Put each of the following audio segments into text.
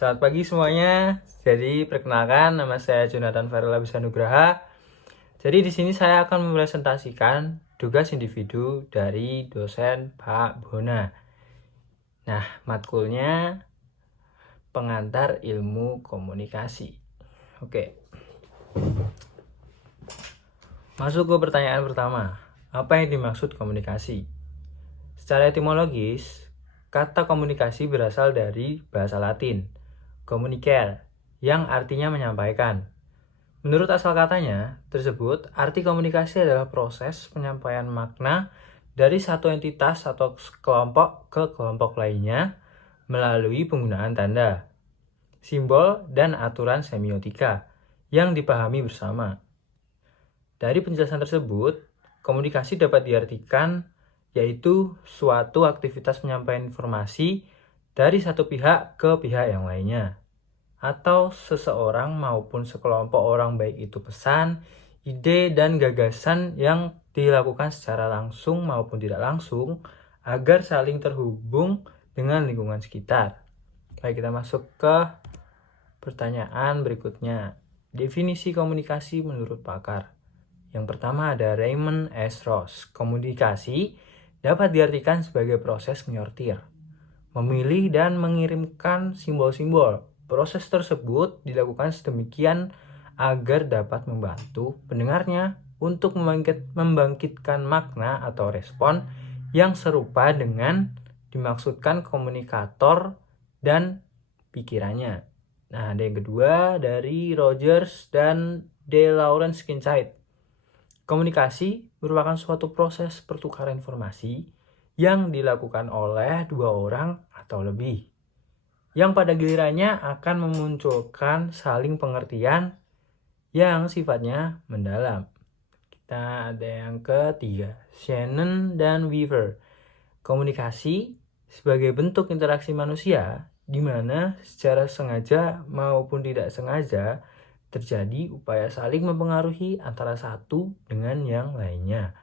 Selamat pagi semuanya. Jadi perkenalkan, nama saya Jonathan Farel Abisa Nugraha. Jadi di sini saya akan mempresentasikan tugas individu dari dosen Pak Bona. Nah, matkulnya pengantar ilmu komunikasi. Oke. Masuk ke pertanyaan pertama. Apa yang dimaksud komunikasi? Secara etimologis, kata komunikasi berasal dari bahasa Latin, communicare, yang artinya menyampaikan. Menurut asal katanya tersebut, arti komunikasi adalah proses penyampaian makna dari satu entitas atau kelompok ke kelompok lainnya melalui penggunaan tanda, simbol, dan aturan semiotika yang dipahami bersama. Dari penjelasan tersebut, komunikasi dapat diartikan yaitu suatu aktivitas penyampaian informasi dari satu pihak ke pihak yang lainnya, atau seseorang maupun sekelompok orang, baik itu pesan, ide, dan gagasan yang dilakukan secara langsung maupun tidak langsung agar saling terhubung dengan lingkungan sekitar. Baik, kita masuk ke pertanyaan berikutnya. Definisi komunikasi menurut pakar. Yang pertama ada Raymond S. Ross. Komunikasi dapat diartikan sebagai proses menyortir, memilih, dan mengirimkan simbol-simbol. Proses tersebut dilakukan sedemikian agar dapat membantu pendengarnya untuk membangkitkan makna atau respon yang serupa dengan dimaksudkan komunikator dan pikirannya. Nah, ada yang kedua dari Rogers dan De Lawrence Kincaid. Komunikasi merupakan suatu proses pertukaran informasi yang dilakukan oleh dua orang atau lebih, yang pada gilirannya akan memunculkan saling pengertian yang sifatnya mendalam. Kita ada yang ketiga, Shannon dan Weaver. Komunikasi sebagai bentuk interaksi manusia di mana secara sengaja maupun tidak sengaja terjadi upaya saling mempengaruhi antara satu dengan yang lainnya.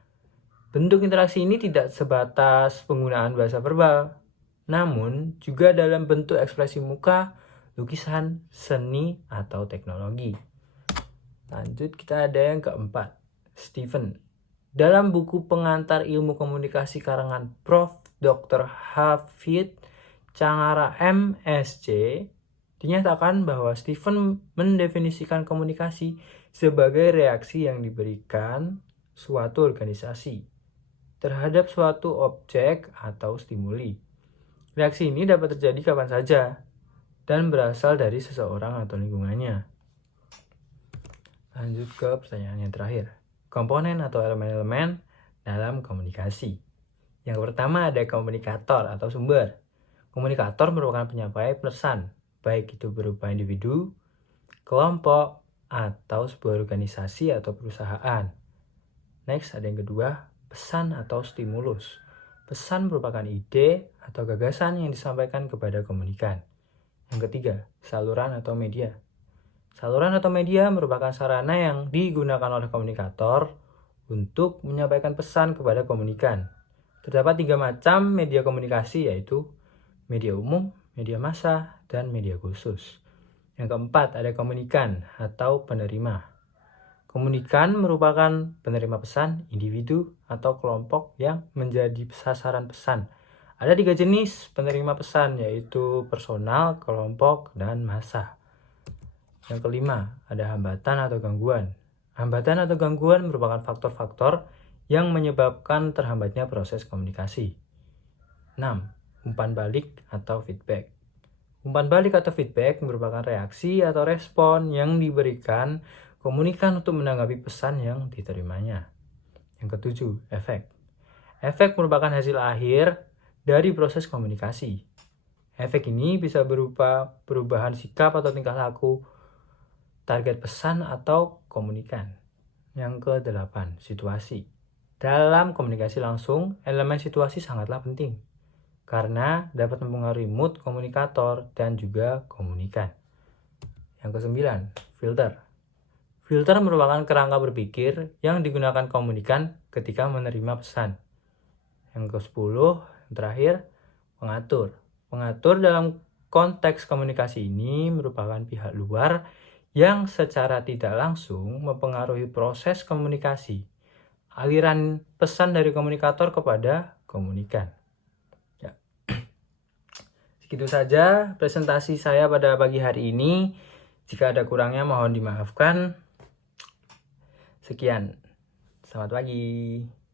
Bentuk interaksi ini tidak sebatas penggunaan bahasa verbal, namun juga dalam bentuk ekspresi muka, lukisan, seni, atau teknologi. Lanjut, kita ada yang keempat, Stephen. Dalam buku pengantar ilmu komunikasi karangan Prof. Dr. Hafid Cangara MSc, dinyatakan bahwa Stephen mendefinisikan komunikasi sebagai reaksi yang diberikan suatu organisasi terhadap suatu objek atau stimuli. Reaksi ini dapat terjadi kapan saja dan berasal dari seseorang atau lingkungannya. Lanjut ke pertanyaan yang terakhir. Komponen atau elemen-elemen dalam komunikasi. Yang pertama ada komunikator atau sumber. Komunikator merupakan penyampai pesan, baik itu berupa individu, kelompok, atau sebuah organisasi atau perusahaan. Next, ada yang kedua, pesan atau stimulus. Pesan merupakan ide atau gagasan yang disampaikan kepada komunikan. Yang ketiga, saluran atau media. Saluran atau media merupakan sarana yang digunakan oleh komunikator untuk menyampaikan pesan kepada komunikan. Terdapat 3 macam media komunikasi, yaitu media umum, media massa, dan media khusus. Yang keempat ada komunikan atau penerima. Komunikan merupakan penerima pesan, individu atau kelompok yang menjadi sasaran pesan. Ada 3 jenis penerima pesan, yaitu personal, kelompok, dan massa. Yang kelima, ada hambatan atau gangguan. Hambatan atau gangguan merupakan faktor-faktor yang menyebabkan terhambatnya proses komunikasi. 6. Umpan balik atau feedback. Umpan balik atau feedback merupakan reaksi atau respon yang diberikan komunikan untuk menanggapi pesan yang diterimanya. Yang ketujuh, efek. Efek merupakan hasil akhir dari proses komunikasi. Efek ini bisa berupa perubahan sikap atau tingkah laku target pesan atau komunikan. Yang kedelapan, situasi. Dalam komunikasi langsung, elemen situasi sangatlah penting karena dapat mempengaruhi mood komunikator dan juga komunikan. Yang kesembilan, filter. Filter merupakan kerangka berpikir yang digunakan komunikan ketika menerima pesan. Yang ke-10, yang terakhir, pengatur. Pengatur dalam Konteks komunikasi ini merupakan pihak luar yang secara tidak langsung mempengaruhi proses komunikasi, aliran pesan dari komunikator kepada komunikan. Ya. Segitu saja presentasi saya pada pagi hari ini. Jika ada kurangnya mohon dimaafkan. Sekian. Selamat pagi.